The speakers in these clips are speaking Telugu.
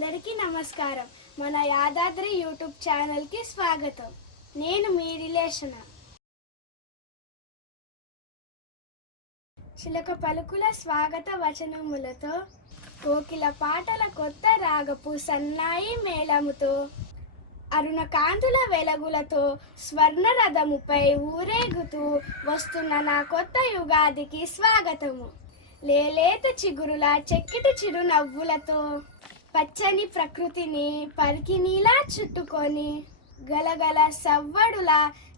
అందరికీ నమస్కారం. మన యాదాద్రి యూట్యూబ్ ఛానల్కి స్వాగతం. నేను మీ రిలేషన్. చిలక పలుకుల స్వాగత వచనములతో, కోకిల పాటల కొత్త రాగపు సన్నాయి మేళముతో, అరుణ కాంతుల వెలుగులతో స్వర్ణ రథముపై ఊరేగుతూ వస్తున్న నా కొత్త యుగాదికి స్వాగతము. లేలేత చిగురుల చెక్కిటి చిరు నవ్వులతో పచ్చని ప్రకృతిని పరికినీలా చుట్టుకొని, గలగల సవ్వడుల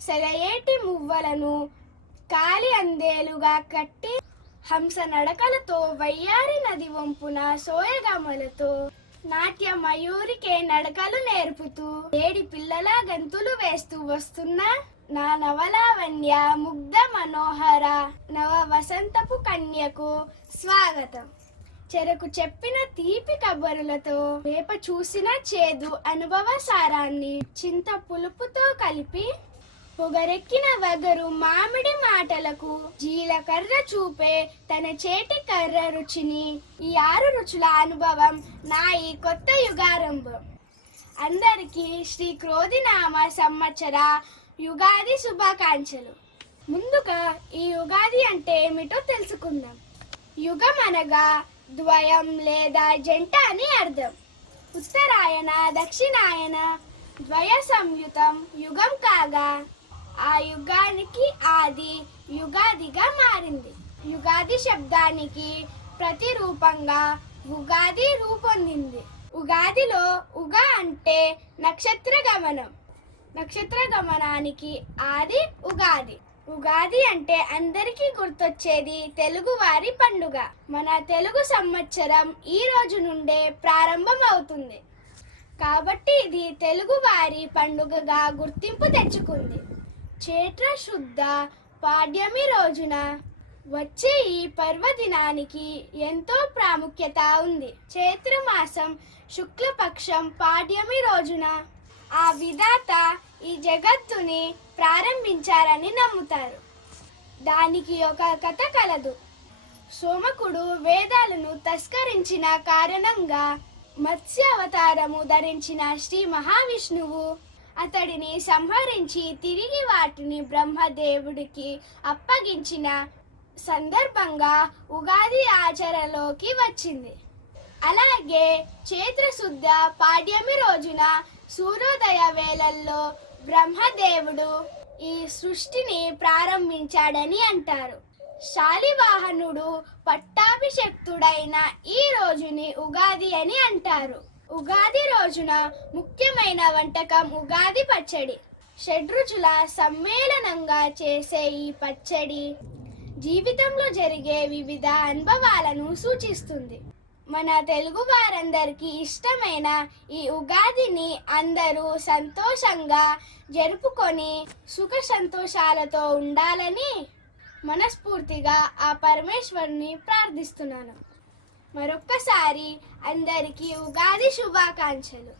సెలయేటి మువ్వలను కాలి అందేలుగా కట్టి, హంస నడకలతో వయ్యారి నది వంపున సోయగమలతో నాట్య మయూరికే నడకలు నేర్పుతూ ఏడి పిల్లల గంతులు వేస్తూ వస్తున్న నా నవలావణ్య ముగ్ధ మనోహర నవ వసంతపు కన్యకు స్వాగతం. చెరకు చెప్పిన తీపి కబురులతో, వేప చూసిన చేదు అనుభవ సారాన్ని చింత పులుపుతో కలిపి, పొగరెక్కిన వగరు మామిడి మాటలకు జీలకర్ర చూపే తన చేటి కర్ర రుచిని, ఈ 6 రుచుల అనుభవం నా ఈ కొత్త యుగారంభం. అందరికీ శ్రీ క్రోధినామ సంవత్సర యుగాది శుభాకాంక్షలు. ముందుగా ఈ యుగాది అంటే ఏమిటో తెలుసుకుందాం. యుగం అనగా ద్వయం లేదా జంట అని అర్థం. ఉత్తరాయణ దక్షిణాయన ద్వయ సంయుతం యుగం కాగా, ఆ యుగానికి ఆది యుగాదిగా మారింది. యుగాది శబ్దానికి ప్రతిరూపంగా ఉగాది రూపొందింది. ఉగాదిలో ఉగ అంటే నక్షత్ర గమనం. నక్షత్ర గమనానికి ఆది ఉగాది. ఉగాది అంటే అందరికీ గుర్తొచ్చేది తెలుగు వారి పండుగ. మన తెలుగు సంవత్సరం ఈ రోజు నుండే ప్రారంభం అవుతుంది కాబట్టి ఇది తెలుగు వారి పండుగగా గుర్తింపు తెచ్చుకుంది. చైత్ర శుద్ధ పాడ్యమి రోజున వచ్చే ఈ పర్వదినానికి ఎంతో ప్రాముఖ్యత ఉంది. చైత్రమాసం శుక్లపక్షం పాడ్యమి రోజున ఆ విధాత ఈ జగత్తుని ప్రారంభించారని నమ్ముతారు. దానికి ఒక కథ కలదు. సోమకుడు వేదాలను తస్కరించిన కారణంగా మత్స్య అవతారము ధరించిన శ్రీ మహావిష్ణువు అతడిని సంహరించి తిరిగి వాటిని బ్రహ్మదేవుడికి అప్పగించిన సందర్భంగా ఉగాది ఆచరణలోకి వచ్చింది. అలాగే చైత్రశుద్ధ పాడ్యమి రోజున సూర్యోదయ వేళల్లో బ్రహ్మదేవుడు ఈ సృష్టిని ప్రారంభించాడని అంటారు. శాలివాహనుడు పట్టాభిషక్తుడైన ఈ రోజుని ఉగాది అని అంటారు. ఉగాది రోజున ముఖ్యమైన వంటకం ఉగాది పచ్చడి. షడ్రుచుల సమ్మేళనంగా చేసే ఈ పచ్చడి జీవితంలో జరిగే వివిధ అనుభవాలను సూచిస్తుంది. మన తెలుగు వారందరికీ ఇష్టమైన ఈ ఉగాదిని అందరూ సంతోషంగా జరుపుకొని సుఖ సంతోషాలతో ఉండాలని మనస్ఫూర్తిగా ఆ పరమేశ్వరుని ప్రార్థిస్తున్నాను. మరొక్కసారి అందరికీ ఉగాది శుభాకాంక్షలు.